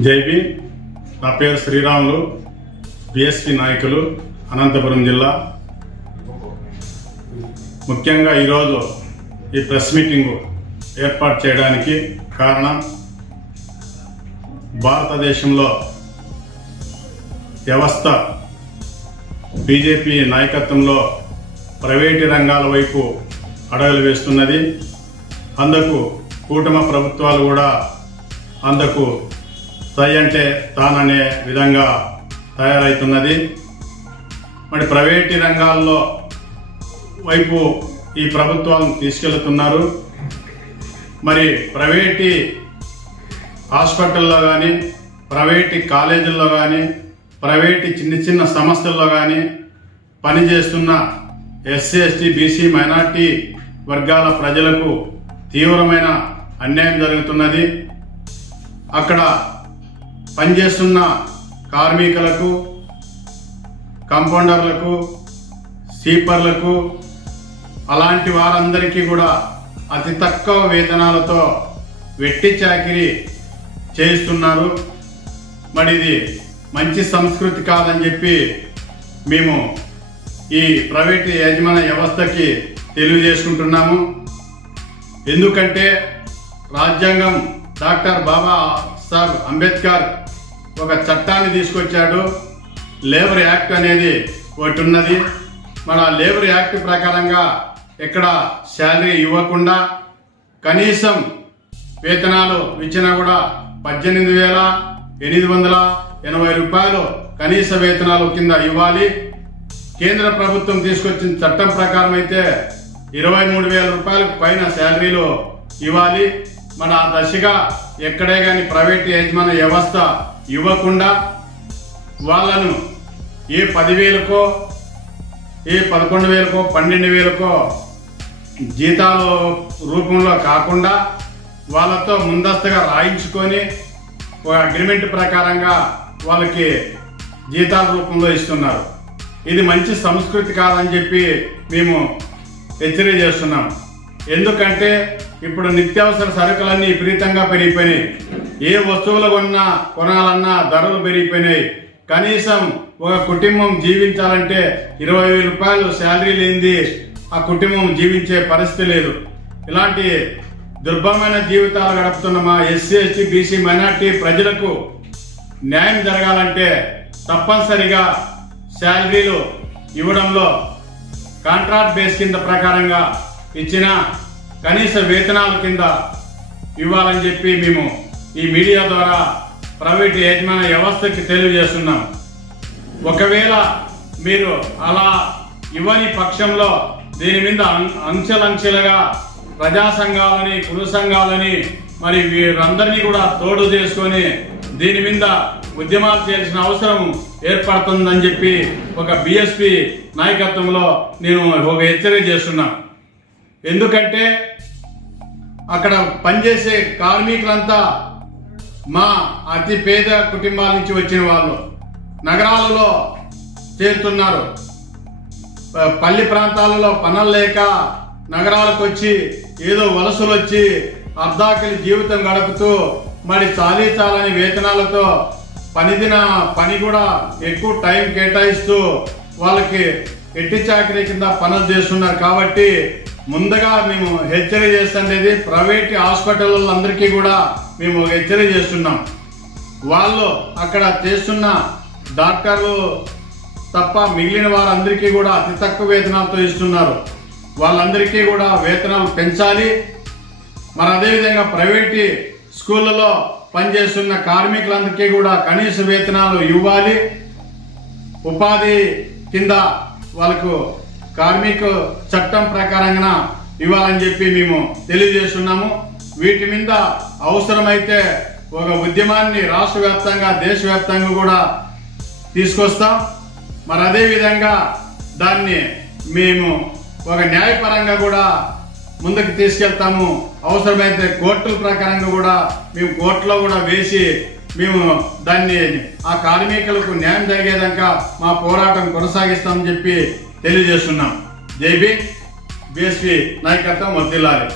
జైబీ, నా పేరు శ్రీరాములు, బిఎస్పి నాయకులు, అనంతపురం జిల్లా. ముఖ్యంగా ఈరోజు ఈ ప్రెస్ మీటింగు ఏర్పాటు చేయడానికి కారణం, భారతదేశంలో వ్యవస్థ బీజేపీ నాయకత్వంలో ప్రైవేటు రంగాల వైపు అడుగులు వేస్తున్నది. అందుకు కూటమి ప్రభుత్వాలు కూడా అందుకు తై అంటే తాననే విధంగా తయారవుతున్నది. మరి ప్రైవేటు రంగాల్లో వైపు ఈ ప్రభుత్వాలను తీసుకెళ్తున్నారు. మరి ప్రైవేటు హాస్పిటల్లో కానీ, ప్రైవేటు కాలేజీల్లో కానీ, ప్రైవేటు చిన్న చిన్న సంస్థల్లో కానీ పనిచేస్తున్న ఎస్సీ, ఎస్టీ, బీసీ, మైనార్టీ వర్గాల ప్రజలకు తీవ్రమైన అన్యాయం జరుగుతున్నది. అక్కడ పనిచేస్తున్న కార్మికులకు, కాంపౌండర్లకు, స్వీపర్లకు, అలాంటి వారందరికీ కూడా అతి తక్కువ వేతనాలతో వెట్టి చాకిరీ చేయిస్తున్నారు. మరి ఇది మంచి సంస్కృతి కాదని చెప్పి మేము ఈ ప్రైవేటు యాజమాన్య వ్యవస్థకి తెలియజేసుకుంటున్నాము. ఎందుకంటే రాజ్యాంగం డాక్టర్ బాబా సాహెబ్ అంబేద్కర్ ఒక చట్టాన్ని తీసుకొచ్చాడు. లేబర్ యాక్ట్ అనేది ఒకటి ఉన్నది. మన లేబర్ యాక్ట్ ప్రకారంగా ఎక్కడ శాలరీ ఇవ్వకుండా కనీసం వేతనాలు ఇచ్చినా కూడా 18,880 రూపాయలు కనీస వేతనాలు కింద ఇవ్వాలి. కేంద్ర ప్రభుత్వం తీసుకొచ్చిన చట్టం ప్రకారం అయితే 23,000 రూపాయలకు పైన శాలరీలు ఇవ్వాలి. మన దశగా ఎక్కడే కానీ ప్రైవేట్ యాజమాన్య వ్యవస్థ ఇవ్వకుండా వాళ్ళను ఏ 10,000కో, ఏ 11,000కో, 12,000కో జీతాల రూపంలో కాకుండా వాళ్ళతో ముందస్తుగా రాయించుకొని ఒక అగ్రిమెంట్ ప్రకారంగా వాళ్ళకి జీతాల రూపంలో ఇస్తున్నారు. ఇది మంచి సంస్కృతి కాదని చెప్పి మేము హెచ్చరిక చేస్తున్నాం. ఎందుకంటే ఇప్పుడు నిత్యావసర సరుకులన్నీ విపరీతంగా పెరిగిపోయినాయి. ఏ వస్తువులు కొనాలన్నా ధరలు పెరిగిపోయినాయి. కనీసం ఒక కుటుంబం జీవించాలంటే 20,000 రూపాయలు శాలరీ లేనిది ఆ కుటుంబం జీవించే పరిస్థితి లేదు. ఇలాంటి దుర్భరమైన జీవితాలు గడుపుతున్న మా ఎస్సీ, ఎస్టీ, బీసీ, మైనార్టీ ప్రజలకు న్యాయం జరగాలంటే తప్పనిసరిగా శాలరీలు ఇవ్వడంలో కాంట్రాక్ట్ బేస్ కింద ప్రకారంగా ఇచ్చిన కనీస వేతనాల కింద ఇవ్వాలని చెప్పి మేము ఈ మీడియా ద్వారా ప్రైవేటు యాజమాన్య వ్యవస్థకి తెలియజేస్తున్నాం. ఒకవేళ మీరు అలా ఇవ్వని పక్షంలో దీని మీద అంచెలంచెలుగా ప్రజా సంఘాలని, కుల సంఘాలని మరి వీరందరినీ కూడా తోడు చేసుకొని దీని మీద ఉద్యమాలు చేయాల్సిన అవసరం ఏర్పడుతుందని చెప్పి ఒక బిఎస్పి నాయకత్వంలో నేను ఒక హెచ్చరిక చేస్తున్నాను. ఎందుకంటే అక్కడ పనిచేసే కార్మికులంతా మా అతి పేద కుటుంబాల నుంచి వచ్చిన వాళ్ళు నగరాలలో చేరుతున్నారు. పల్లి ప్రాంతాలలో పనులు లేక నగరాలకు వచ్చి ఏదో వలసలు వచ్చి అర్ధాకలి జీవితం గడుపుతూ మరి చాలని వేతనాలతో పని కూడా ఎక్కువ టైం కేటాయిస్తూ వాళ్ళకి ఎట్టి చాకరీ కింద పనులు చేస్తున్నారు. కాబట్టి ముందుగా మేము హెచ్చరిక చేస్తుండేది ప్రైవేట్ హాస్పిటళ్ళందరికీ కూడా మేము హెచ్చరిక చేస్తున్నాం. వాళ్ళు అక్కడ చేస్తున్న డాక్టర్లు తప్ప మిగిలిన వారందరికీ కూడా అతి తక్కువ వేతనాలతో ఇస్తున్నారు. వాళ్ళందరికీ కూడా వేతనాలు పెంచాలి. మరి అదేవిధంగా ప్రైవేటు స్కూళ్ళలో పనిచేస్తున్న కార్మికులందరికీ కూడా కనీస వేతనాలు ఇవ్వాలి. ఉపాధి కింద వాళ్ళకు కార్మిక చట్టం ప్రకారంగా ఇవ్వాలని చెప్పి మేము తెలియజేస్తున్నాము. వీటి మీద అవసరమైతే ఒక ఉద్యమాన్ని రాష్ట్ర వ్యాప్తంగా, దేశవ్యాప్తంగా కూడా తీసుకొస్తాం. మరి అదేవిధంగా దాన్ని మేము ఒక న్యాయపరంగా కూడా ముందుకు తీసుకెళ్తాము. అవసరమైతే కోర్టుల ప్రకారంగా కూడా మేము కోర్టులో కూడా వేసి మేము దాన్ని ఆ కార్మికులకు న్యాయం జరిగేదాకా మా పోరాటం కొనసాగిస్తామని చెప్పి తెలియజేస్తున్నాం. జై భీమ్, బిఎస్పి నాయకత్వం వర్ధిల్లాలి.